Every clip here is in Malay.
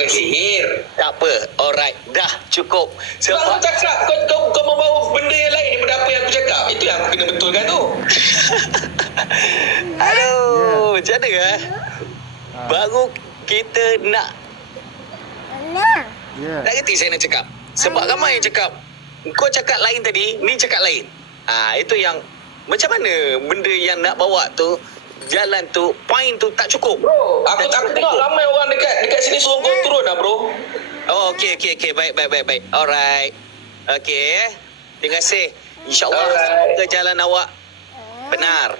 pakai sihir. Tak apa. Alright. Dah cukup. Sebab kau cakap kau membawa benda yang lain daripada apa yang aku cakap. Itu yang aku kena betulkan tu. Aduh, macam mana baru kita nak tak kerti saya nak cakap. Sebab ramai yang cakap kau cakap lain tadi, ni cakap lain. Itu yang macam mana benda yang nak bawa tu, jalan tu, point tu tak cukup. Bro, aku tengok ramai orang dekat sini suruh kau turun lah bro. Oh, okey. Baik. Alright. Okey. Terima kasih. InsyaAllah ke jalan awak benar.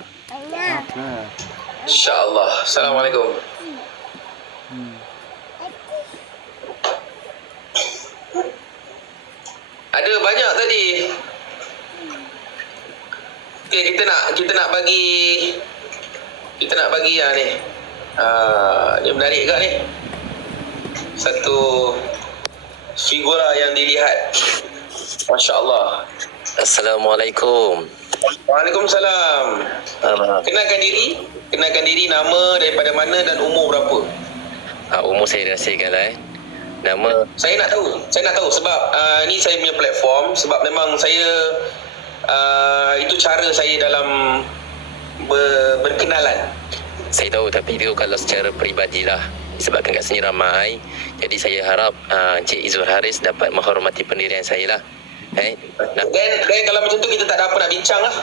InsyaAllah. Assalamualaikum. Ada banyak tadi. Okay, kita nak bagi yang ni. Dia menarik ke ni? Satu figura yang dilihat. Masya-Allah. Assalamualaikum. Waalaikumsalam. Kenalkan diri, nama, daripada mana dan umur berapa? Umur saya rahsiakan lah. Nama Saya nak tahu sebab ni saya punya platform, sebab memang saya itu cara saya dalam berkenalan. saya tahu, tapi itu kalau secara peribadi lah, disebabkan kat sini ramai. Jadi saya harap Encik Izzuhar Haris dapat menghormati pendirian saya lah. Dan kalau macam tu kita tak ada apa nak bincang lah.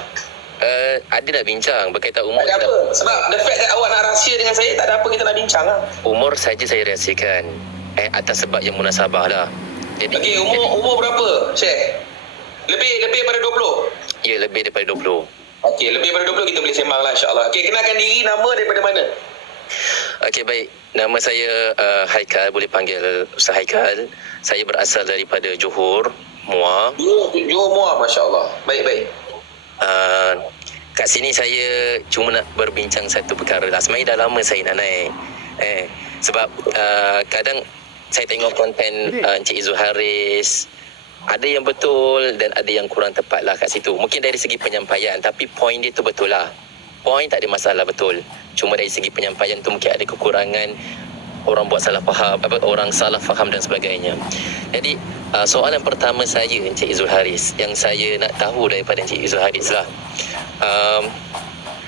Ada nak bincang berkaitan umur. Tak ada apa. Sebab the fact that awak nak rahsia dengan saya, tak ada apa kita nak bincang lah. Umur saja saya rahsiakan atas sebab yang munasabah lah. Jadi Okey, umur berapa? Share. Lebih daripada 20? ya, lebih daripada 20. Okey, lebih daripada 20 kita boleh sembang lah, insyaAllah. Okey, kenalkan diri, nama, daripada mana? Okey, baik. Nama saya Haikal, boleh panggil Ustaz Haikal. Saya berasal daripada Johor, Muar. Johor Muar, masya-Allah. Baik. Kat sini saya cuma nak berbincang satu perkara lah. Sebenarnya dah lama saya nak naik. Sebab kadang saya tengok konten Encik Izzuhar Haris, ada yang betul dan ada yang kurang tepat lah kat situ. Mungkin dari segi penyampaian, tapi point dia tu betul lah. Point tak ada masalah, betul. Cuma dari segi penyampaian tu mungkin ada kekurangan, orang buat salah faham, orang salah faham dan sebagainya. Jadi soalan pertama saya Encik Izzuhar Haris, yang saya nak tahu daripada Encik Izzuhar Haris lah,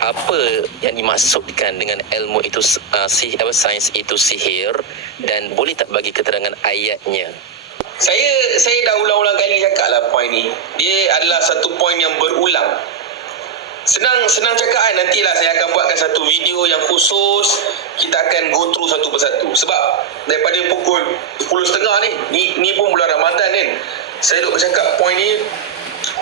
apa yang dimaksudkan dengan ilmu itu, sains itu sihir, dan boleh tak bagi keterangan ayatnya? Saya dah ulang-ulang kali cakap lah point ni. Dia adalah satu point yang berulang. Senang cakap kan, nantilah saya akan buatkan satu video yang khusus. Kita akan go through satu persatu. Sebab daripada pukul 10.30 ni pun bulan Ramadan kan. Saya duk bercakap point ni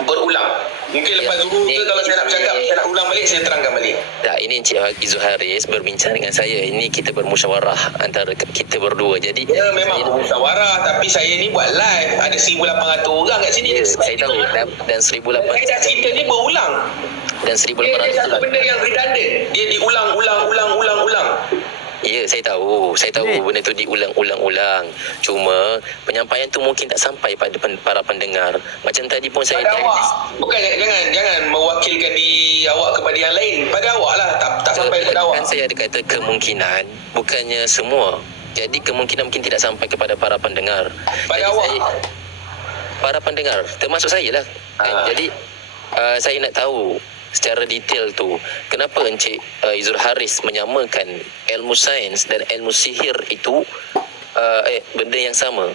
berulang. Mungkin lepas zuhur ke, kalau saya nak bercakap, saya nak ulang balik, saya terangkan balik. Tak, ini Encik Izzuhar Haris berbincang dengan saya. Ini kita bermusyawarah antara kita berdua. Jadi ya, memang bermusyawarah, tapi saya ni buat live. Ada 1,800 orang kat sini. Saya tahu, dan 1,800. Saya dah cerita ni berulang. Dan 1,800 dia satu benda yang redundant. Dia diulang. Ya, saya tahu benda tu diulang-ulang. Cuma penyampaian tu mungkin tak sampai pada para pendengar. Macam tadi pun saya pada awak. Bukan, jangan mewakilkan diri awak kepada yang lain. Pada awak lah, tak sampai kepada awak. Kan saya ada kata kemungkinan, bukannya semua. Jadi kemungkinan mungkin tidak sampai kepada para pendengar. Pada awak. Para pendengar, termasuk saya lah. Jadi saya nak tahu secara detail tu, kenapa Encik Izzuhar Haris menyamakan ilmu sains dan ilmu sihir itu benda yang sama,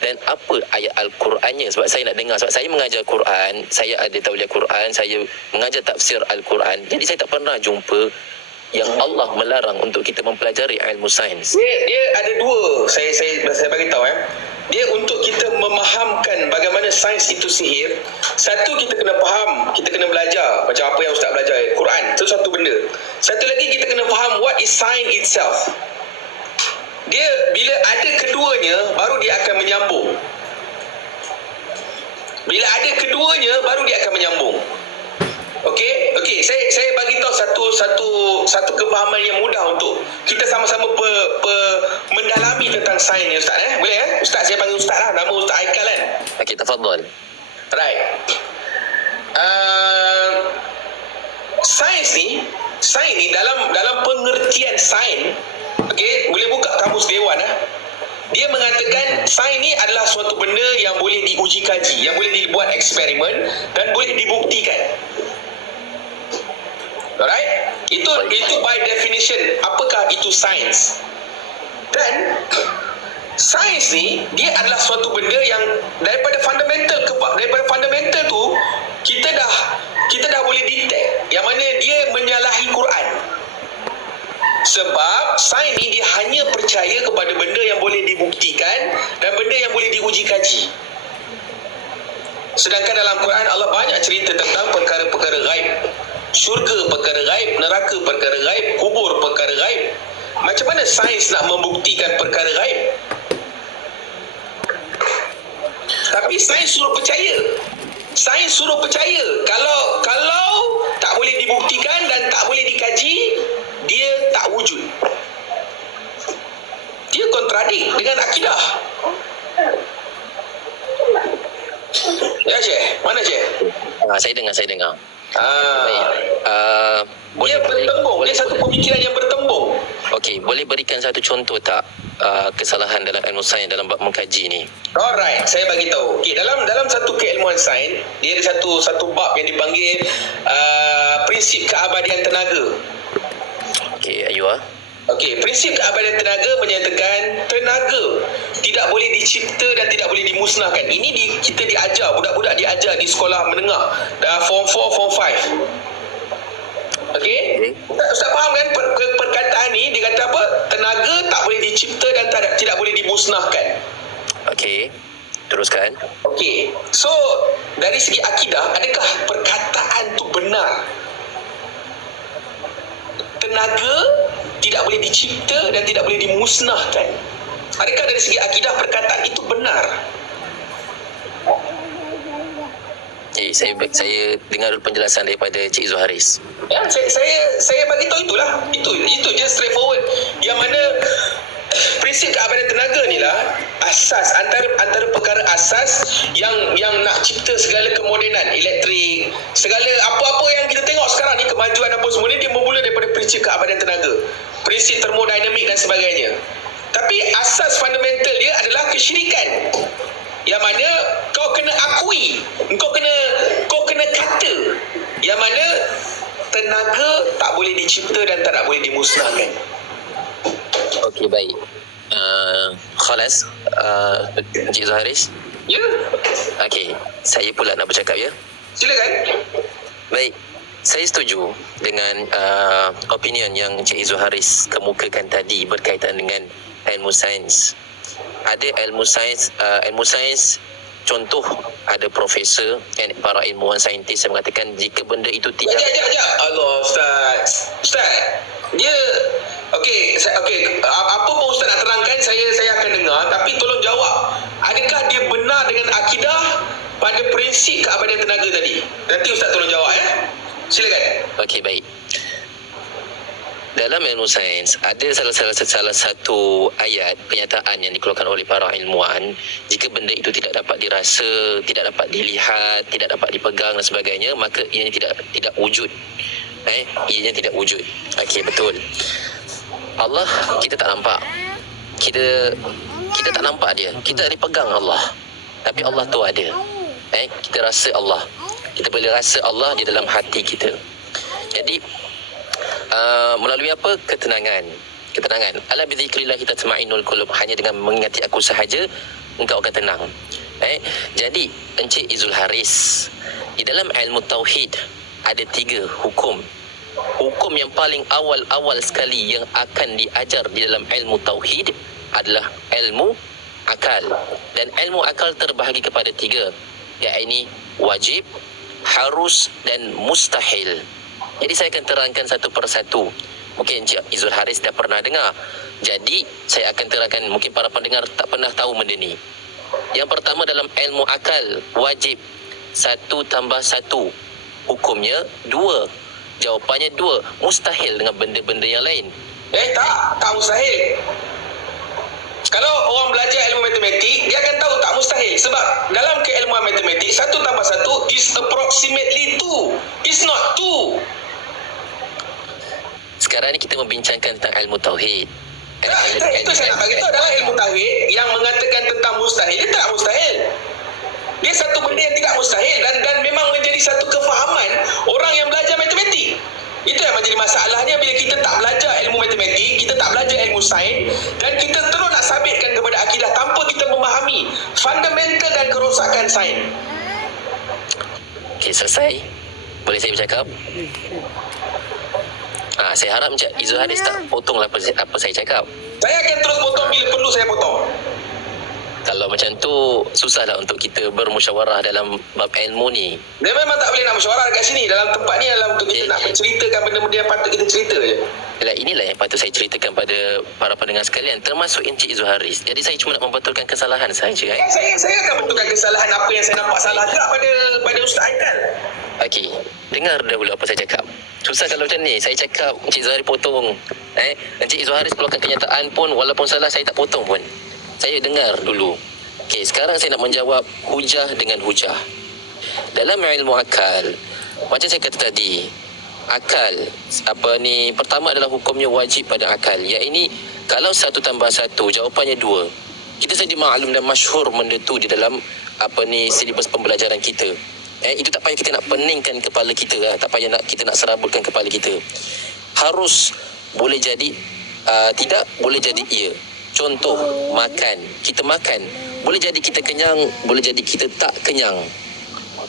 dan apa ayat Al-Qurannya? Sebab saya nak dengar, sebab saya mengajar Quran, saya ada tauliah Quran, saya mengajar tafsir Al-Quran. Jadi saya tak pernah jumpa yang Allah melarang untuk kita mempelajari ilmu sains. Dia ada dua. Saya bagi tahu dia untuk kita memahamkan bagaimana sains itu sihir. Satu, kita kena faham, kita kena belajar macam apa yang Ustaz belajar Quran. Itu satu benda. Satu lagi, kita kena faham what is science itself. Dia bila ada keduanya, baru dia akan menyambung. Bila ada keduanya, baru dia akan menyambung. Okey, saya bagi tahu satu kefahaman yang mudah untuk kita sama-sama mendalami tentang sains ni, Ustaz. Boleh Ustaz, saya panggil Ustaz lah. Nama Ustaz Haikal kan? Okey, tafadhal. Right. Sains ni dalam pengertian sains, okey, boleh buka kamus Dewan dia mengatakan sains ni adalah suatu benda yang boleh diuji kaji, yang boleh dibuat eksperimen dan boleh dibuktikan. Alright? Itu by definition, apakah itu sains? Dan sains ni dia adalah suatu benda yang daripada fundamental tu kita dah boleh detect yang mana dia menyalahi Quran. Sebab sains ni dia hanya percaya kepada benda yang boleh dibuktikan dan benda yang boleh diuji kaji. Sedangkan dalam Quran Allah banyak cerita tentang perkara-perkara gaib. Syurga perkara gaib, neraka perkara gaib, kubur perkara gaib. Macam mana sains nak membuktikan perkara gaib? Tapi sains suruh percaya. Sains suruh percaya. Kalau tak boleh dibuktikan dan tak boleh dikaji, dia tak wujud. Dia kontradik dengan akidah. Ya Syekh, mana Syekh? Saya dengar. Baik. Boleh Dia bertembung, dia satu pemikiran yang bertembung. Okey, boleh berikan satu contoh tak kesalahan dalam ilmu sains dalam bab mengkaji ni? Alright, saya bagi tahu. Okey, dalam satu keilmuan sains, dia ada satu bab yang dipanggil prinsip keabadian tenaga. Okey, Ayuh. Okey, prinsip keabadian tenaga menyatakan tenaga tidak boleh dicipta dan tidak boleh dimusnahkan. Ini kita diajar, budak-budak diajar di sekolah menengah, dah form 4, form 5. Okey? Ustaz faham kan perkataan ni? Dia kata apa? Tenaga tak boleh dicipta dan tidak boleh dimusnahkan. Okey, teruskan. Okey. So, dari segi akidah, adakah perkataan tu benar? Tenaga tidak boleh dicipta dan tidak boleh dimusnahkan. Adakah dari segi akidah perkataan itu benar? Saya dengar dulu penjelasan daripada Cik Zuharis. Ya, saya bagi tahu itulah. Itu je straightforward. Yang mana prinsip keabadian tenaga ni lah asas antara perkara asas yang nak cipta segala kemodenan elektrik, segala apa-apa yang kita tengok sekarang ni, kemajuan apa semua ni, dia bermula daripada prinsip keabadian tenaga, prinsip termodinamik dan sebagainya. Tapi asas fundamental dia adalah kesyirikan, yang mana kau kena akui, kau kena kata yang mana tenaga tak boleh dicipta dan tak boleh dimusnahkan. Okey, baik. Khalas, Encik Zuharis. Ya, Okey, saya pula nak bercakap ya. silakan. Baik, saya setuju dengan opinion yang Encik Zuharis kemukakan tadi berkaitan dengan ilmu sains. Ada ilmu sains, contoh ada profesor dan para ilmuwan saintis yang mengatakan jika benda itu tidak... Sekejap. Allah, Ustaz. Dia... Okey, apa pun Ustaz nak terangkan, saya akan dengar. Tapi tolong jawab. Adakah dia benar dengan akidah pada prinsip keabadian tenaga tadi? Nanti Ustaz tolong jawab ya. Silakan. Okey, baik. Dalam ilmu sains ada salah satu ayat kenyataan yang dikeluarkan oleh para ilmuwan, jika benda itu tidak dapat dirasa, tidak dapat dilihat, tidak dapat dipegang dan sebagainya, maka ianya tidak wujud. Ianya tidak wujud. Okey, betul. Allah kita tak nampak. Kita tak nampak dia. Kita tak dipegang Allah. Tapi Allah tu ada. Kita rasa Allah. Kita boleh rasa Allah di dalam hati kita. Jadi melalui apa? Ketenangan. Ala bi dzikrillah tatma'innul qulub. Hanya dengan mengingati aku sahaja engkau akan tenang. Jadi Encik Izul Haris, di dalam ilmu tauhid ada 3 hukum. Hukum yang paling awal sekali yang akan diajar di dalam ilmu tauhid adalah ilmu akal. Dan ilmu akal terbahagi kepada 3, iaitu wajib, harus dan mustahil. Jadi saya akan terangkan satu persatu. Mungkin Encik Izul Haris dah pernah dengar. Jadi saya akan terangkan, mungkin para pendengar tak pernah tahu benda ni. Yang pertama, dalam ilmu akal, wajib 1 tambah 1 hukumnya 2. Jawapannya 2. Mustahil dengan benda-benda yang lain. Tak mustahil. Kalau orang belajar ilmu matematik, dia akan tahu tak mustahil. Sebab dalam keilmuan matematik, 1 tambah 1 is approximately 2. It's not 2. Sekarang ni kita membincangkan tentang ilmu tauhid. Itu saya nak bagi tahu adalah ilmu tauhid yang mengatakan ceritakan tentang mustahil, dia tak mustahil. Dia satu benda yang tidak mustahil dan memang menjadi satu kefahaman orang yang belajar matematik. Itu yang menjadi masalahnya bila kita tak belajar ilmu matematik, kita tak belajar ilmu sains dan kita terus nak sabitkan kepada akidah tanpa kita memahami fundamental dan kerosakan sains. Okey, selesai. Boleh saya bercakap? Saya harap Encik Izul Haris tak potonglah apa saya cakap. Saya akan terus potong bila perlu saya potong. Kalau macam tu, susahlah untuk kita bermusyawarah dalam bab ilmu ni. Dia memang tak boleh nak mesyuarat kat sini. Dalam tempat ni adalah untuk kita nak menceritakan benda-benda yang patut kita cerita je. Inilah yang patut saya ceritakan pada para pendengar sekalian, termasuk Encik Izul Haris. Jadi saya cuma nak membetulkan kesalahan saja. Saya akan betulkan kesalahan apa yang saya nampak salah juga pada Ustaz Aikal. Okey, dengar dahulu apa saya cakap. Susah kalau macam ni. Saya cakap, Encik Izul Haris potong. Encik Izul Haris keluarkan kenyataan pun, walaupun salah saya tak potong pun. Saya dengar dulu. Okey, sekarang saya nak menjawab hujah dengan hujah. Dalam ilmu akal, macam saya kata tadi, akal pertama adalah hukumnya wajib pada akal. Yang ini kalau 1 tambah 1 jawapannya 2. Kita sedia maklum dan masyhur benda tu di dalam silibus pembelajaran kita. Itu tak payah kita nak peningkan kepala kita lah. Tak payah kita nak serabutkan kepala kita. Harus boleh jadi tidak, boleh jadi iya. Contoh, makan. Kita makan, boleh jadi kita kenyang, boleh jadi kita tak kenyang.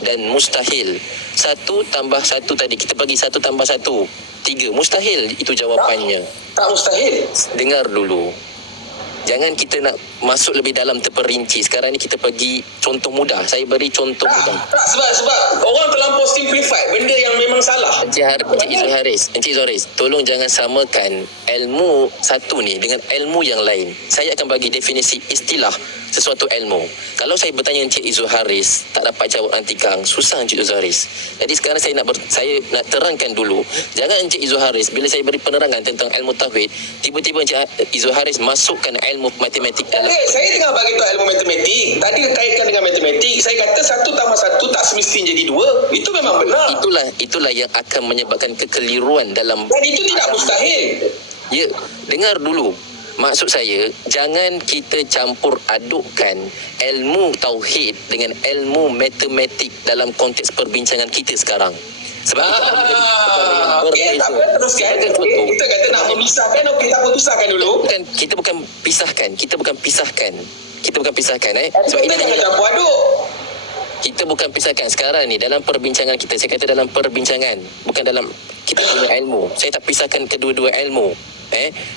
Dan mustahil 1 tambah 1 tadi, kita bagi 1 tambah 1 3, mustahil itu jawapannya. Tak mustahil. Dengar dulu, jangan kita nak masuk lebih dalam terperinci. Sekarang ni kita bagi contoh mudah. Saya beri contoh mudah. Sebab orang terlampau simplified benda yang memang salah. Encik Izul Haris, tolong jangan samakan ilmu satu ni dengan ilmu yang lain. Saya akan bagi definisi istilah sesuatu ilmu. Kalau saya bertanya Encik Izul Haris tak dapat jawab nanti Kang, susah Encik Izul Haris. Jadi sekarang saya nak terangkan dulu. Jangan Encik Izul Haris bila saya beri penerangan tentang ilmu tauhid, tiba-tiba Encik Izul Haris masukkan ilmu matematik dalam. Saya tengah bagi tahu ilmu matematik. Tadi kaitkan dengan matematik. Saya kata 1 tambah 1 tak semestinya jadi 2. Itu memang benar. Itulah yang akan menyebabkan kekeliruan dalam. Dan itu tidak mustahil. Ya, dengar dulu. Maksud saya, jangan kita campur adukkan ilmu tauhid dengan ilmu matematik dalam konteks perbincangan kita sekarang. Sebab okey, tak apa, teruskan. Kita kata nak memisahkan, okey, tak apa, pisahkan dulu. Kita bukan pisahkan. Sebab kita jangan campur aduk. Kita bukan pisahkan sekarang ni dalam perbincangan kita. Saya kata dalam perbincangan, bukan dalam kita punya ilmu. Saya tak pisahkan kedua-dua ilmu.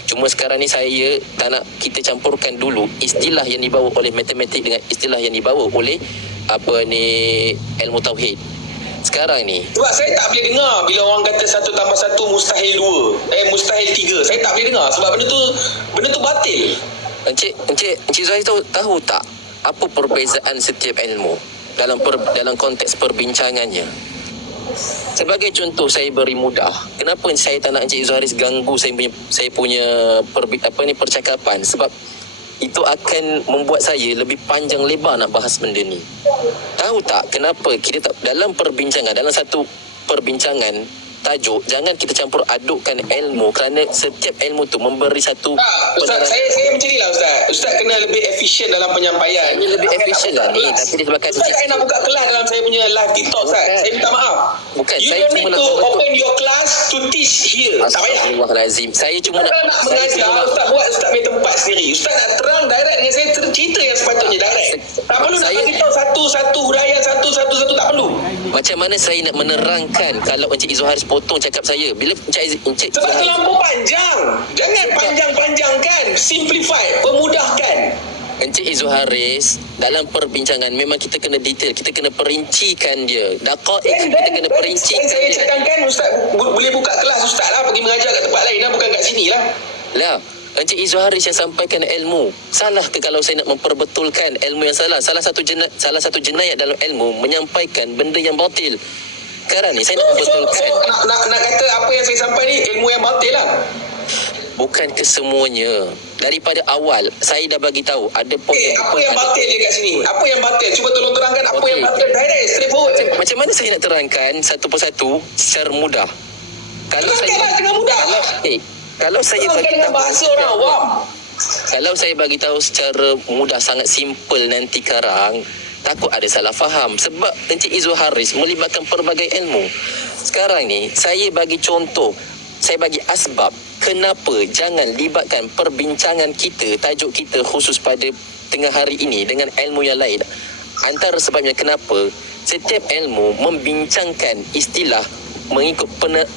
Cuma sekarang ni saya tak nak kita campurkan dulu istilah yang dibawa oleh matematik dengan istilah yang dibawa oleh ilmu tauhid. Sekarang ni sebab saya tak boleh dengar bila orang kata 1 tambah 1 mustahil 2, mustahil 3. Saya tak boleh dengar sebab benda tu batil. Encik Zahid tahu tak apa perbezaan setiap ilmu dalam konteks perbincangannya? Sebagai contoh, saya beri mudah. Kenapa saya tak nak Encik Zuharis ganggu saya punya percakapan? Sebab itu akan membuat saya lebih panjang lebar nak bahas benda ni. Tahu tak kenapa kita tak dalam perbincangan, dalam satu perbincangan tajuk, jangan kita campur adukkan ilmu, kerana setiap ilmu tu memberi satu Ustaz, saya macam ni lah Ustaz kena lebih efisien dalam penyampaian. Saya lebih efisien lah ni, tapi disebabkan Ustaz saya nak buka kelas dalam saya punya live TikTok Ustaz. Saya minta maaf. Bukan, you saya don't cuma need nak to open your class to teach here. Tak payah. Astagfirullahalazim. Saya cuma nak mengajar. Ustaz buat Ustaz punya tempat sendiri. Ustaz nak terang direct dengan saya cerita yang sepatutnya direct. Tak perlu nak bagi tahu satu huraian satu tak perlu. Macam mana saya nak menerangkan kalau Encik Izul Haris potong cakap saya? Bila Encik sebab terlampau panjang. Jangan panjang-panjangkan. Simplify, pemudahkan. Encik Izul Haris dalam perbincangan memang kita kena detail, kita kena perincikan dia. Kita kena perincikan dia. Saya cadangkan Ustaz boleh buka kelas Ustaz lah, pergi mengajar kat tempat lain lah, bukan kat sini lah. Encik Izul Haris yang sampaikan ilmu. Salah ke kalau saya nak memperbetulkan ilmu yang salah? Salah satu jenayah dalam ilmu menyampaikan benda yang batil. Sekarang ni saya nak membetulkan. Nak kata apa yang saya sampai ni ilmu yang batil lah. Bukan kesemuanya. Daripada awal saya dah bagi tahu ada poin. Apa yang batil dia kat sini? Apa yang batil? Cuba tolong terangkan apa yang batil. Direct, straightforward. Macam mana saya nak terangkan satu persatu secara mudah? Terangkanlah dengan mudah. Kalau saya bagi dengan bahasa orang awam. Kalau saya bagi tahu secara mudah, sangat simple nanti karang, takut ada salah faham. Sebab Encik Izul Haris melibatkan pelbagai ilmu. Sekarang ni saya bagi contoh, saya bagi asbab kenapa jangan libatkan perbincangan kita, tajuk kita khusus pada tengah hari ini dengan ilmu yang lain. Antara sebabnya kenapa setiap ilmu membincangkan istilah mengikut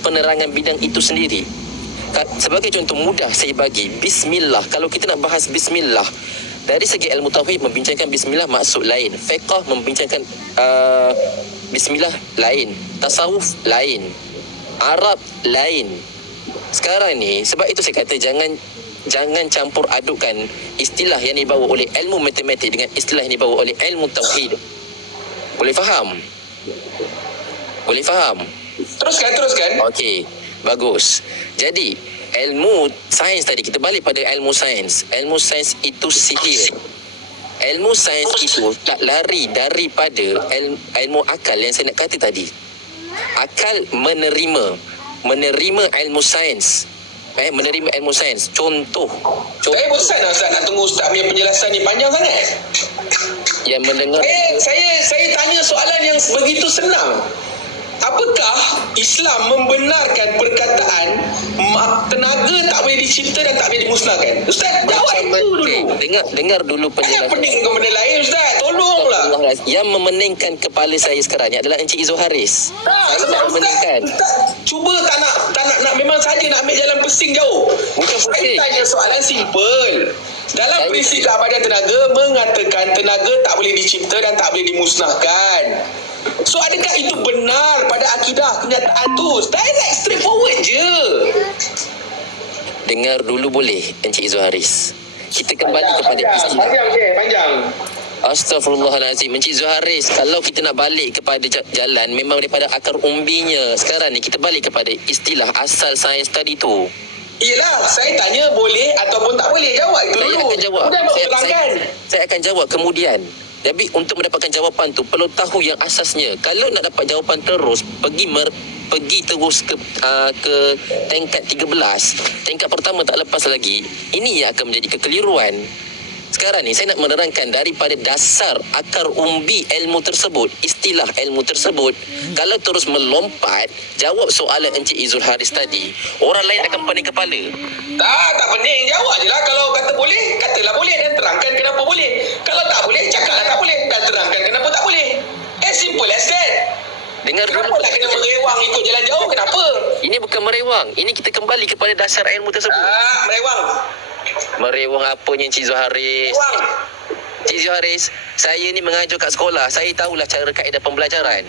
penerangan bidang itu sendiri. Sebagai contoh mudah saya bagi, bismillah. Kalau kita nak bahas bismillah, dari segi ilmu tauhid membincangkan bismillah maksud lain, fiqh membincangkan bismillah lain, tasawuf lain, Arab lain. Sekarang ni sebab itu saya kata jangan campur adukkan istilah yang dibawa oleh ilmu matematik dengan istilah yang dibawa oleh ilmu tauhid. Boleh faham? Boleh faham? Teruskan. Okey, bagus. Jadi, ilmu sains tadi, kita balik pada ilmu sains. Ilmu sains itu sihir. Ilmu sains itu tak lari daripada ilmu akal yang saya nak kata tadi. Akal menerima ilmu sains. Menerima ilmu sains. Contoh. Saya bosan lah Ustaz nak tunggu Ustaz punya penjelasan ni panjang sangat. Yang mendengar. Saya tanya soalan yang begitu senang. Apakah Islam membenarkan perkataan tenaga tak boleh dicipta dan tak boleh dimusnahkan? Ustaz, jawab itu dulu. Dengar dulu Jangan penjelasan. pening dengan benda lain Ustaz. Tolonglah. Yang memeningkan kepala saya sekarang ni adalah Encik Izul Haris. Saya nak memeningkan. Ustaz, cuba tak nak memang saja nak ambil jalan pesing jauh. Bukan Saya pesing. tanya soalan simple. Dalam prinsip keabadian tenaga mengatakan tenaga tak boleh dicipta dan tak boleh dimusnahkan. So adakah itu benar pada akidah kenyataan tu? Direct, straightforward je. Dengar dulu boleh Encik Izul Haris. Kita kembali kepada istilah. Panjang. Astaghfirullahalazim. Encik Izul Haris, kalau kita nak balik kepada jalan memang daripada akar umbinya. Sekarang ni kita balik kepada istilah asal sains tadi tu. Yelah, saya tanya boleh ataupun tak boleh. Jawab itu Saya dulu. akan jawab. Kemudian baru terangkan. Saya akan jawab kemudian. Tapi untuk mendapatkan jawapan tu perlu tahu yang asasnya. Kalau nak dapat jawapan terus, pergi terus ke tingkat 13. Tingkat pertama tak lepas lagi. Ini yang akan menjadi kekeliruan. Sekarang ni saya nak menerangkan daripada dasar akar umbi ilmu tersebut, istilah ilmu tersebut. Kalau terus melompat jawab soalan Encik Izul Haris tadi, orang lain akan pening kepala. Tak pening. Jawab je lah. Kalau kata boleh, katalah boleh dan terangkan kenapa boleh. Kalau tak boleh, cakaplah tak boleh dan terangkan kenapa tak boleh. As simple as that. Dengar Kenapa dulu. nak kena merewang ikut jalan jauh? Kenapa? Ini bukan merewang. Ini kita kembali kepada dasar ilmu tersebut. Merewang. Merewang apanya Encik Izul Haris? Merewang. Encik Izul Haris, saya ni mengajar kat sekolah. Saya tahulah cara kaedah pembelajaran.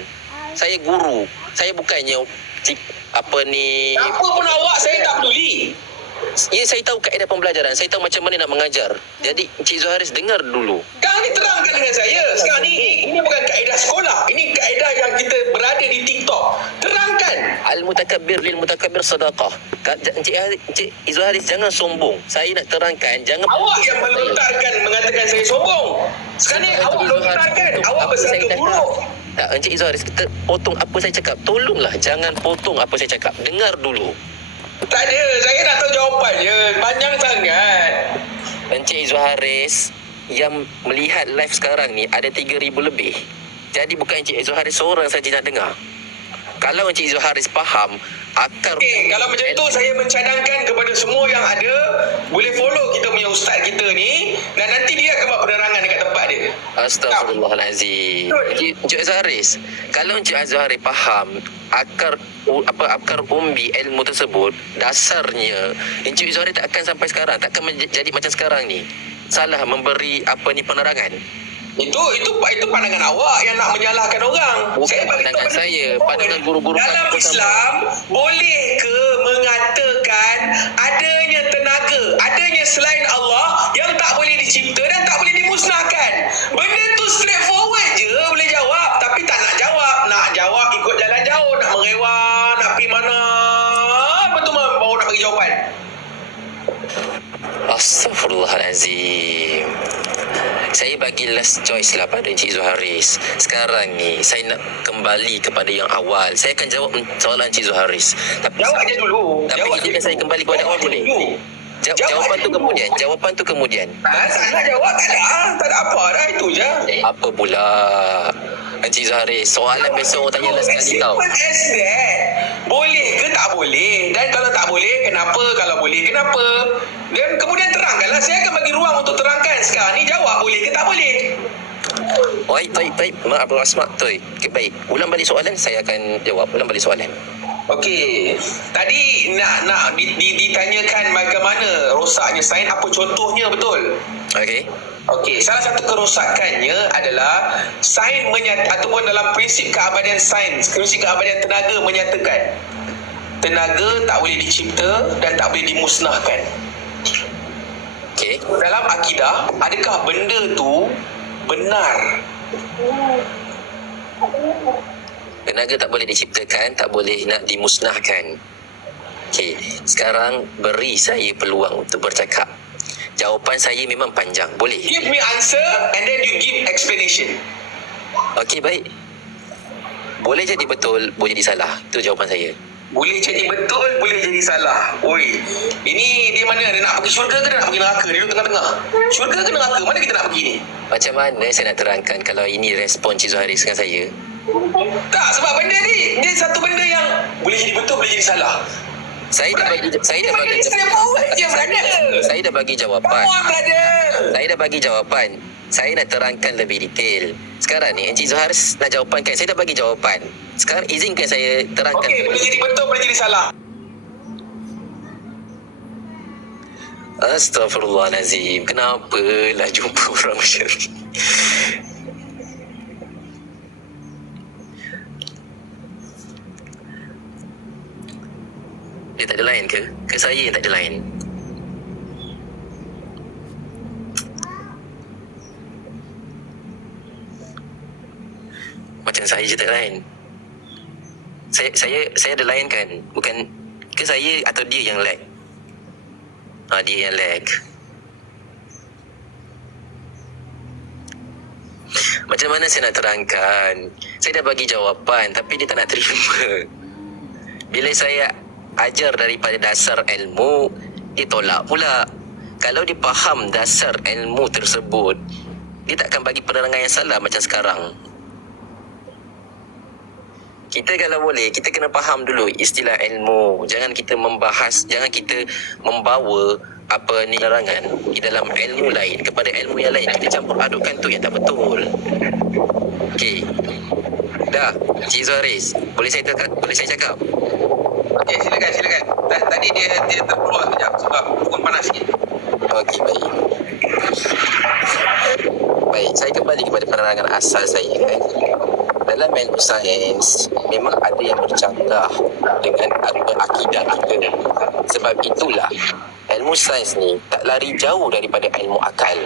Saya guru. Saya bukannya apa ni. Apa pun awak, saya tak peduli. Ya, saya tahu kaedah pembelajaran. Saya tahu macam mana nak mengajar. Jadi Encik Izul Haris dengar dulu. Sekarang ni terangkan dengan saya. Sekarang ni ini bukan kaedah sekolah. Ini kaedah yang kita berada di TikTok. Terangkan. Al-mutakabbir lil mutakabbir sadaqah. Encik Izul Haris jangan sombong. Saya nak terangkan, jangan Awak yang melontarkan mengatakan saya sombong. Sekarang ni awak lontarkan. Awak bersatu buruk. Tak, Encik Izul Haris, kita potong apa saya cakap. Tolonglah jangan potong apa saya cakap. Dengar dulu. Tak ada. Saya nak tahu jawapannya. Panjang sangat. Encik Izul Haris yang melihat live sekarang ni ada 3,000 lebih. Jadi bukan Encik Izul Haris seorang saja nak dengar. Kalau Encik Izul Haris faham akar... Okey, kalau macam tu saya mencadangkan kepada semua yang ada, boleh follow kita punya ustaz kita ni dan nanti dia akan buat penerangan dekat tempat dia. Astaghfirullahalazim. Encik Izul Haris, kalau Encik Izul Haris faham akar umbi ilmu tersebut, dasarnya Encik Izul Haris tak akan sampai sekarang, tak akan jadi macam sekarang ni. Salah memberi penerangan. Itu pandangan awak yang nak menyalahkan orang. Bukan Saya bagi pandangan tahu saya, pada pandangan guru-guru dalam kampus Islam boleh ke mengatakan adanya tenaga, adanya selain Allah yang tak boleh dicipta dan tak boleh dimusnahkan. Benda tu straightforward je boleh jawab, tapi tak nak jawab. Nak jawab ikut jalan jauh, nak merewang, nak pergi mana. Betul baru nak bagi jawapan. Astaghfirullahalazim. Saya bagi last choice lah pada Encik Izul Haris. Sekarang ni saya nak kembali kepada yang awal. Saya akan jawab soalan Encik Izul Haris. Tapi Jawab je dulu. Tapi Jawab izinkan saya kembali kepada awal boleh? Jawapan tu kemudian. Tak nak jawab, tak ada apa dah, itu je. Apa pula? Encik Zuharis, soalan besok orang tanya last kali tau. Simple as that. Boleh ke tak boleh? Dan kalau tak boleh, kenapa? Kalau boleh, kenapa? Dan kemudian terangkanlah. Saya akan bagi ruang untuk terangkan. Sekarang ni jawab boleh ke tak boleh. Baik. Maaf Abang Asma. Okay, baik. Ulang balik soalan, saya akan jawab. Ulang balik soalan. Okey. Tadi nak ditanyakan bagaimana rosaknya sains, apa contohnya, betul? Okey, salah satu kerosakannya adalah sains ataupun dalam prinsip keabadian sains, prinsip keabadian tenaga menyatakan tenaga tak boleh dicipta dan tak boleh dimusnahkan. Okey. Dalam akidah, adakah benda tu benar? Tenaga tak boleh diciptakan, tak boleh nak dimusnahkan. Okey, sekarang beri saya peluang untuk bercakap. Jawapan saya memang panjang. Boleh? Give me answer and then you give explanation. Okey, baik. Boleh jadi betul, boleh jadi salah. Itu jawapan saya. Boleh jadi betul, boleh jadi salah. Oi, ini dia mana? Dia nak pergi syurga ke dia nak pergi neraka? Dia duduk tengah-tengah. Syurga ke neraka? Mana kita nak pergi ni? Macam mana saya nak terangkan kalau ini respon Cik Zuharis dengan saya? Tak, sebab benda ni dia satu benda yang boleh jadi betul, boleh jadi salah. Saya dah bagi straightforward je, brother. Saya dah bagi jawapan. Come on, brother. Saya dah bagi jawapan. Saya nak terangkan lebih detail. Sekarang ni Encik Zuharis nak jawapankan. Saya dah bagi jawapan. Sekarang izinkan saya terangkan. Okey, boleh jadi betul, boleh jadi salah. Astaghfirullahalazim. Kenapalah jumpa orang macam ni? Dia tak ada lain ke? Ke saya yang tak ada lain? Macam saya je tak lain. Saya ada lain kan? Bukan ke saya atau dia yang lag? Dia yang lag. Macam mana saya nak terangkan? Saya dah bagi jawapan tapi dia tak nak terima. Bila saya ajar daripada dasar ilmu, dia tolak pula. Kalau dia faham dasar ilmu tersebut, dia tak akan bagi penerangan yang salah macam sekarang. Kita kalau boleh, kita kena faham dulu istilah ilmu. Jangan kita membahas, jangan kita membawa penerangan di dalam ilmu lain kepada ilmu yang lain. Kita campur adukkan tu yang tak betul. Okey. Dah, Cik Zuharis, boleh saya cakap? Okey, silakan. Tadi dia terkeluar sekejap sebab pun panas sikit. Okey, baik. Baik, saya kembali kepada penerangan asal saya kan. Dalam ilmu sains memang ada yang bercanggah dengan akidah kita. Sebab itulah ilmu sains ni tak lari jauh daripada ilmu akal.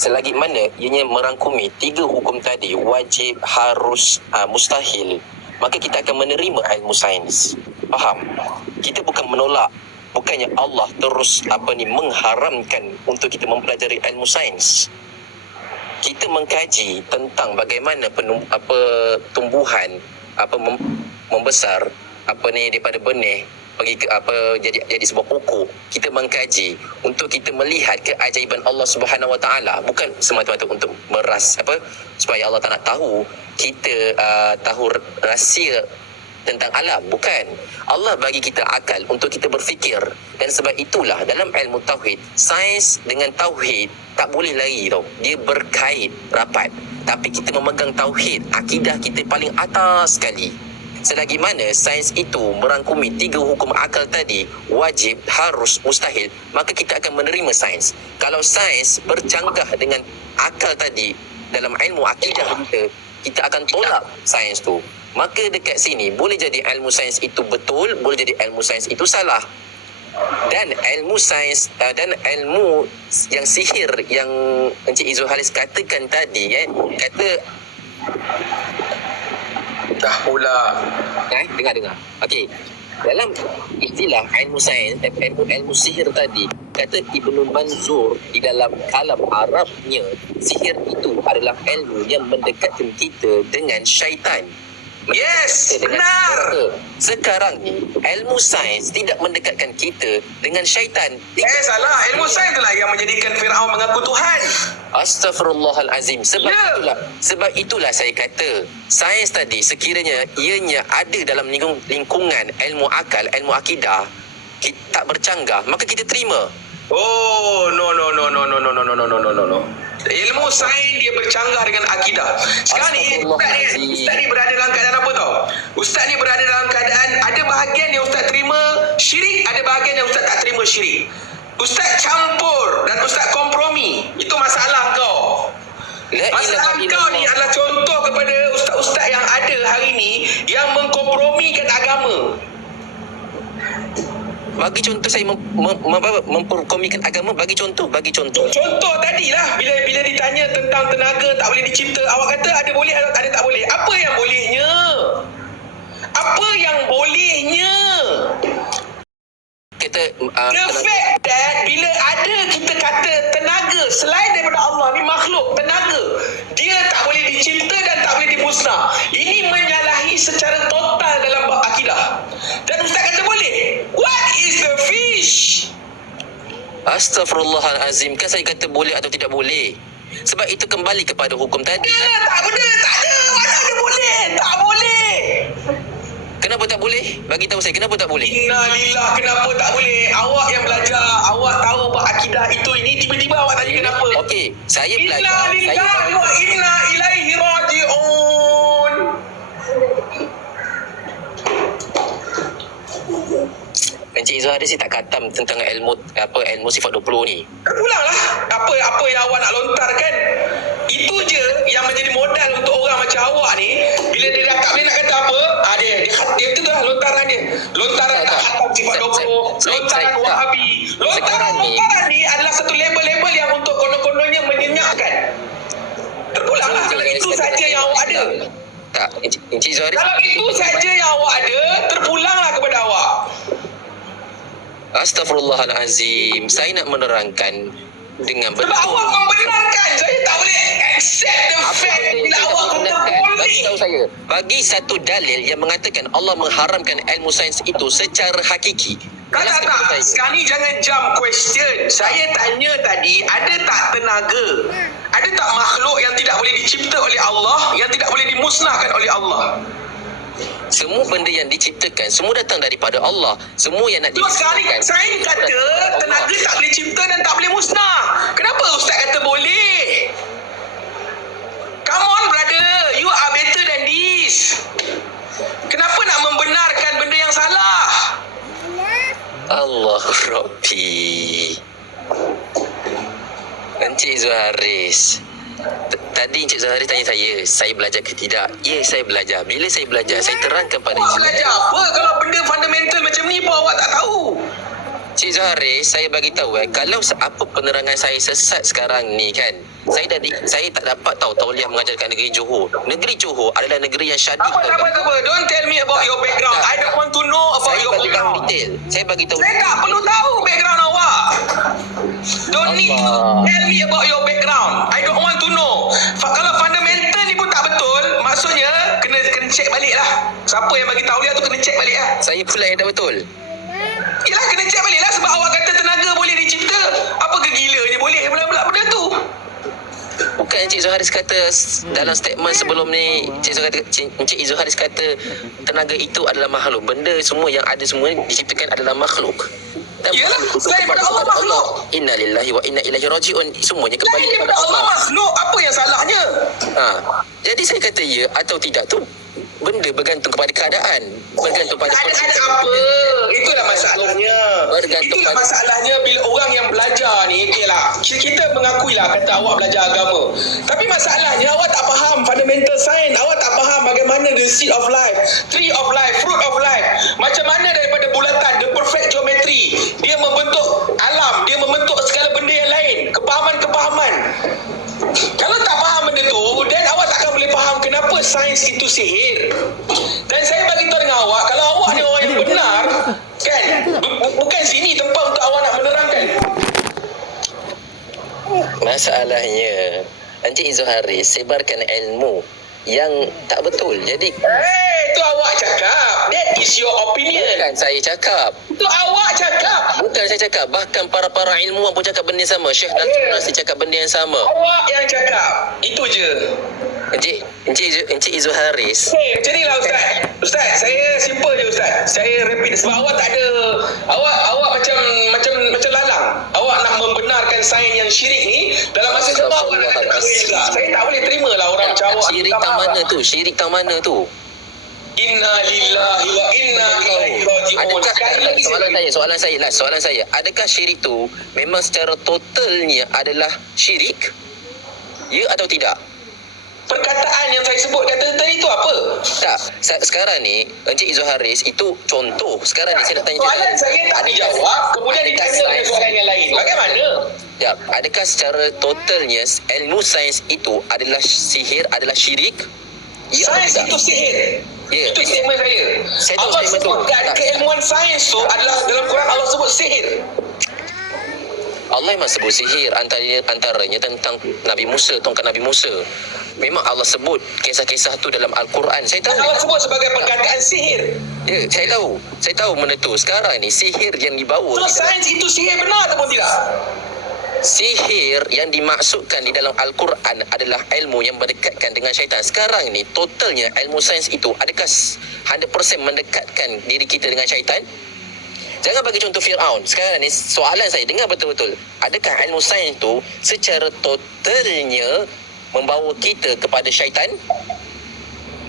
Selagi mana ianya merangkumi 3 hukum tadi, wajib, harus, mustahil, maka kita akan menerima ilmu sains. Faham? Kita bukan menolak. Bukannya Allah terus mengharamkan untuk kita mempelajari ilmu sains. Kita mengkaji tentang bagaimana tumbuhan membesar daripada benih pergi ke jadi sebuah pokok. Kita mengkaji untuk kita melihat keajaiban Allah Subhanahu Wa Taala, bukan semata-mata untuk meras supaya Allah tak nak tahu kita tahu rahsia tentang alam. Bukan. Allah bagi kita akal untuk kita berfikir. Dan sebab itulah dalam ilmu tauhid, sains dengan tauhid tak boleh lari tau. Dia berkait rapat. Tapi kita memegang tauhid, akidah kita paling atas sekali. Selagi mana sains itu merangkumi 3 hukum akal tadi, wajib, harus, mustahil, maka kita akan menerima sains. Kalau sains bercanggah dengan akal tadi dalam ilmu akidah kita akan tolak sains tu. Maka dekat sini boleh jadi ilmu sains itu betul, boleh jadi ilmu sains itu salah. Dan ilmu sains dan ilmu yang sihir yang Encik Zuharis katakan tadi kata Dah pula. Dengar. Okey. Dalam istilah ilmu sains, ilmu sihir tadi, kata Ibnu Manzur di dalam kalam Arabnya, sihir itu adalah ilmu yang mendekatkan kita dengan syaitan. Yes, dengan benar. sekarang ni ilmu sains tidak mendekatkan kita dengan syaitan. Salah. Ilmu sains itulah yang menjadikan Firaun mengaku Tuhan. Astaghfirullahalazim. Sebab itulah saya kata sains tadi sekiranya ianya ada dalam lingkungan ilmu akal, ilmu akidah, tak bercanggah, maka kita terima. Oh, no. Ilmu sains dia bercanggah dengan akidah. Sekarang ni Ustaz ni berada dalam keadaan apa tau? Ustaz ni berada dalam keadaan ada bahagian yang Ustaz terima syirik, ada bahagian yang Ustaz tak terima syirik. Ustaz campur dan Ustaz kompromi. Itu masalah kau. Masalah kau ni adalah contoh kepada ustaz-ustaz yang ada hari ni yang mengkompromikan agama. Bagi contoh saya memperkomikan agama, bagi contoh. Contoh tadilah bila ditanya tentang tenaga tak boleh dicipta, awak kata ada boleh ada tak boleh. Apa yang bolehnya? Kita The fact that bila ada kita kata tenaga selain daripada Allah ni makhluk, tenaga dia tak boleh dicipta dan tak boleh dimusnah. Ini menyalahi secara total dalam bab akidah. Dan Ustaz kata boleh. What is the fish? Astaghfirullahalazim. Kan saya kata boleh atau tidak boleh? Sebab itu kembali kepada hukum tadi. Tak ada. Mana ada boleh? Tak boleh. Kenapa tak boleh? Bagi tahu saya kenapa tak boleh. Innalillah, kenapa tak boleh? Awak yang belajar, awak tahu bab akidah itu ini, tiba-tiba awak tanya kenapa? Okey, saya belajar. Innalillahi wa inna ilaihi raji'un. Encik Zuhairi si tak khatam tentang ilmu sifat 20 ni. Pulanglah apa yang awak nak lontarkan. Itu je yang menjadi modal untuk orang macam awak ni. Bila dia dah tak boleh nak kata apa, dia tu dah lontaran dia. Lontaran tak khatam sifat 20, lontaran Wahabi. Lontaran ni adalah satu label-label yang untuk konon-kononnya menyenyapkan. Terpulanglah kalau itu saja yang awak ada. Tak, Encik Zuhairi. Kalau itu saja yang awak ada, terpulanglah kepada awak. Astaghfirullahalazim. Saya nak menerangkan dengan betul. Sebab awak membenarkan. Saya tak boleh accept the fact bila awak kata boleh. Bagi tahu saya. Bagi satu dalil yang mengatakan Allah mengharamkan ilmu sains itu secara hakiki. Tak. Sekarang ni jangan jump question. Saya tanya tadi, ada tak tenaga? Ada tak makhluk yang tidak boleh dicipta oleh Allah, yang tidak boleh dimusnahkan oleh Allah? Semua benda yang diciptakan, semua datang daripada Allah. Semua yang nak Sekarang ni saya kata tenaga tak boleh cipta dan tak boleh musnah. Kenapa Ustaz kata boleh? Come on brother, you are better than this. Kenapa nak membenarkan benda yang salah? Allah Rabbi. Encik Zuharis, tadi Encik Zuharis tanya saya belajar ke tidak? Ya, saya belajar. Bila saya belajar, saya terangkan pada Awak belajar apa kalau benda fundamental macam ni pun awak tak tahu? Cik Zuharis, saya bagi tahu kalau apa penerangan saya sesat sekarang ni kan, saya tak dapat tahu tauliah mengajar kat negeri Johor. Negeri Johor adalah negeri yang syadid. Apa. Don't tell me about your background. I don't want to know about your background. Detail. Saya bagi tahu. Saya tak perlu tahu background awak. Don't need to tell me about your background. I don't want to know. Kalau fundamental ni pun tak betul, maksudnya kena check balik lah. Siapa yang bagi tauliah tu kena check balik lah. Saya pula yang tak betul. Yelah, kena check balik lah sebab awak kata tenaga boleh dicipta. Apa kegilanya boleh pula benda tu? Bukan Encik Zuharis kata dalam statement sebelum ni, Encik Zuharis kata tenaga itu adalah makhluk. Benda semua yang ada semua diciptakan adalah makhluk. Yalah, selain daripada Allah makhluk. Innalillahi wa inna ilaihi raji'un. Semuanya kembali Selain daripada Allah makhluk, apa yang salahnya? Jadi saya kata ya atau tidak tu benda bergantung kepada keadaan, bergantung pada ada apa. Itulah masalahnya. Itulah masalahnya bila orang yang belajar ni, okeylah, kita mengakuilah kata awak belajar agama. Tapi masalahnya awak tak faham fundamental science, awak tak faham bagaimana the seed of life, tree of life, fruit of life. Macam mana daripada bulatan, the perfect geometry, dia membentuk alam, dia membentuk segala benda yang lain, kepahaman-kepahaman. Kalau tak faham benda tu, then awak takkan boleh faham kenapa sains itu sihir. Dan saya bagi tahu dengan awak, kalau awak ni orang yang benar, kan, bukan sini tempat untuk awak nak menerangkan. Masalahnya Encik Zuharis sebarkan ilmu yang tak betul. Jadi Itu awak cakap. That is your opinion. bukan saya cakap. Itu awak cakap. Bukan saya cakap. Bahkan para ilmuwan pun cakap benda yang sama. Syekh Datuk Nasir cakap benda yang sama. Awak yang cakap. Itu je. Encik Izzul Haris. Okay, macam ni lah Ustaz. Ustaz, saya simple je Ustaz. Saya repeat sebab awak tak ada, awak macam lalang. Awak nak membenarkan sains yang syirik ni, dalam masa sama awak nak kata tak boleh juga. Saya tak boleh terima lah orang macam awak. Syirik Minta tang maaf mana lah. tu? Syirik tang mana tu? Inna lillahi wa inna ilaihi raji'un. Sekali lagi Soalan saya, adakah syirik tu memang secara totalnya adalah syirik? Ya atau tidak? perkataan yang saya sebut kata tadi tu apa? Tak, sekarang ni Encik Izzul Haris itu contoh. Sekarang ni saya nak tanya Soalan saya tak dijawab, kemudian ditanya dengan soalan yang lain. Bagaimana? Ya, adakah secara totalnya ilmu sains itu adalah sihir, adalah syirik? Ya atau Sains tidak? itu sihir. Ya. Itu statement saya. Saya tahu Allah statement tu. sebutkan Tak. keilmuan sains tu adalah dalam Quran Allah sebut sihir. Allah memang sebut sihir, antaranya tentang Nabi Musa, tongkat Nabi Musa. Memang Allah sebut kisah-kisah tu dalam Al-Quran. Saya tahu. Allah sebut sebagai perkataan sihir. Ya, saya tahu benda tu. Sekarang ni sihir yang dibawa So sains itu sihir benar ataupun tidak? sihir yang dimaksudkan di dalam Al-Quran adalah ilmu yang berdekatkan dengan syaitan. Sekarang ni totalnya ilmu sains itu adakah 100% mendekatkan diri kita dengan syaitan? Jangan bagi contoh Fir'aun. Sekarang ni soalan saya, dengar betul-betul. Adakah ilmu sains itu secara totalnya membawa kita kepada syaitan?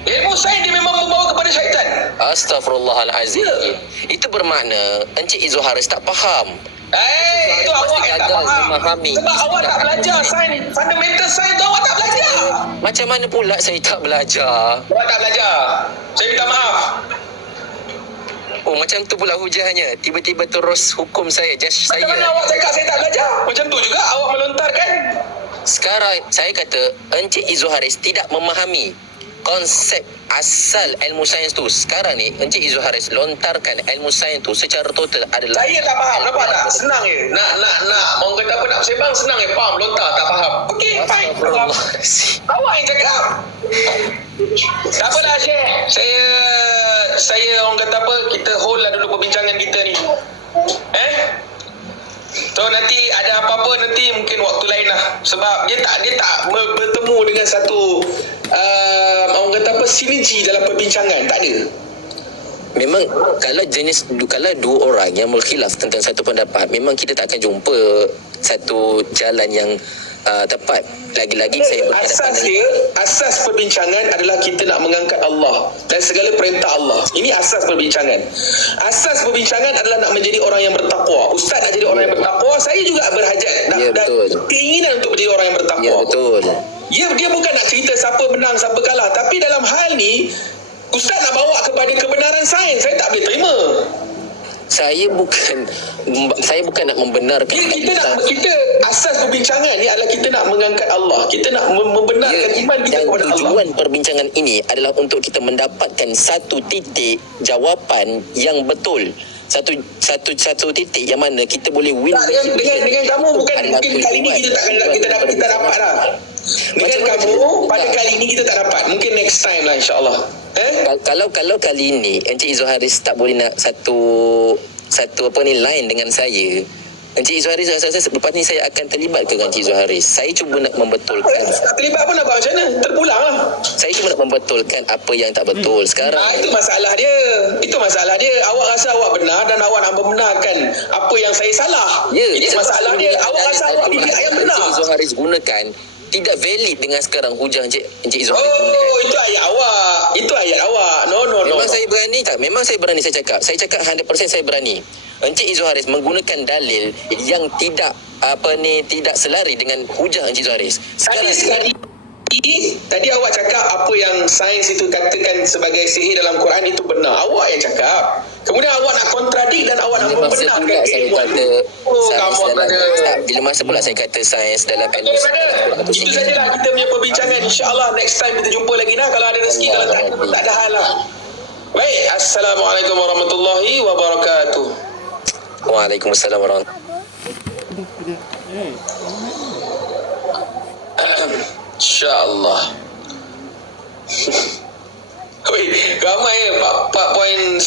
Ilmu sains dia memang membawa kepada syaitan. Astaghfirullahalazim. Ya. Itu bermakna Encik Izzul Haris tak faham. Itu awak yang tak gagal faham. memahami. Sebab awak tak belajar sains, fundamental sains tu awak tak belajar. Macam mana pula saya tak belajar? Awak tak belajar. Saya minta maaf. Oh, macam tu pula hujahnya. Tiba-tiba terus hukum saya, judge Macam mana saya. awak cakap saya tak belajar? Macam tu juga awak melontarkan. Sekarang saya kata Encik Izzul Haris tidak memahami konsep asal ilmu sains tu. Sekarang ni Encik Izzul Haris lontarkan ilmu sains tu secara total adalah Saya tak faham. Nampak tak? Senang je. Nak orang kata apa, nak bersembang senang je. Faham, lontar tak faham. Okey, fine. Faham. Astagfirullahalazim. Awak yang cakap. Tak apalah Syekh. Saya orang kata apa, kita hold lah dulu perbincangan kita ni. So nanti ada apa-apa nanti mungkin waktu lain lah. Sebab dia tak bertemu dengan satu orang kata apa, sinergi dalam perbincangan. Tak ada. Memang kalau dua orang yang berkhilaf tentang satu pendapat, memang kita tak akan jumpa satu jalan yang tepat. Lagi-lagi saya berhadapan Asas perbincangan adalah kita nak mengangkat Allah dan segala perintah Allah. Ini asas perbincangan. Asas perbincangan adalah nak menjadi orang yang bertakwa. Ustaz nak jadi orang yang bertakwa, saya juga berhajat dan keinginan untuk menjadi orang yang bertakwa. Ya, betul. Dia bukan nak cerita siapa menang siapa kalah, tapi dalam hal ni Ustaz nak bawa kepada kebenaran sains. Saya tak boleh terima. Saya bukan nak membenarkan. Kita asas perbincangan ni adalah kita nak mengangkat Allah. Kita nak membenarkan iman kita dan kepada Allah. tujuan perbincangan ini adalah untuk kita mendapatkan satu titik jawapan yang betul. Satu titik yang mana kita boleh win. Tak, dengan kamu mungkin kali ni kita kita dapat lah. Dengan kamu pada kali ni kita tak dapat. Mungkin next time lah insya-Allah. Kalau kali ini Encik Izzul Haris tak boleh nak satu line dengan saya, Encik Izzul Haris rasa lepas ni saya akan terlibat ke dengan Encik Izzul Haris. Saya cuba nak membetulkan. Tak terlibat pun nak buat macam mana? Terpulang lah. Saya cuba nak membetulkan apa yang tak betul sekarang. Itu masalah dia. Awak rasa awak benar dan awak nak membenarkan apa yang saya salah. Ini masalah dia. Awak rasa awak di pihak yang benar. Encik Izzul Haris gunakan tidak valid dengan sekarang hujah Encik Izzul Haris. Itu ayat awak. No. Memang saya berani tak? Memang saya berani saya cakap. Saya cakap 100% saya berani. Encik Izzul Haris menggunakan dalil yang tidak selari dengan hujah Encik Izzul Haris. Tadi awak cakap apa yang sains itu katakan sebagai sihir dalam Quran itu benar. Awak yang cakap. Kemudian awak nak kontradik dan awak nak membenarkan keilmuan. Bila masa pula saya kata sains dalam ilmu. Itu sajalah kita punya perbincangan. InsyaAllah next time kita jumpa lagi lah. Kalau ada rezeki, kalau tak ada hal lah. Baik. Assalamualaikum warahmatullahi wabarakatuh. Waalaikumsalam warahmatullahi. InsyaAllah. Oi, ramai 4.9.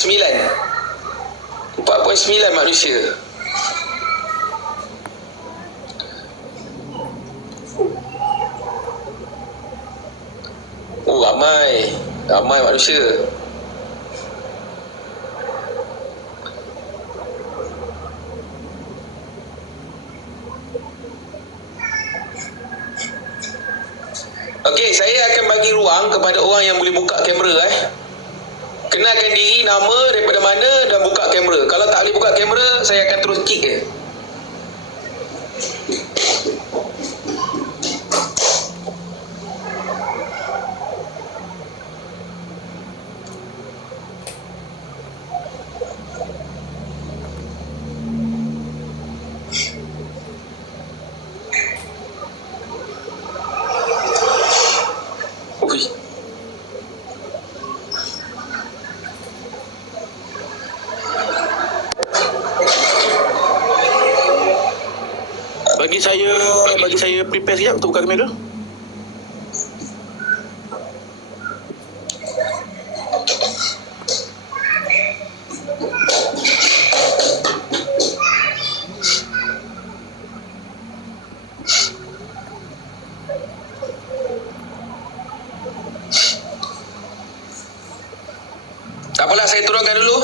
4.9 manusia. Oh, ramai. Ramai manusia. Okey, saya akan bagi ruang kepada orang yang boleh buka kamera Kenalkan diri, nama, daripada mana dan buka kamera. Kalau tak boleh buka kamera, saya akan terus kick je. Ui. Bagi saya prepare sekejap untuk buka kamera. Tak apalah, saya turunkan dulu.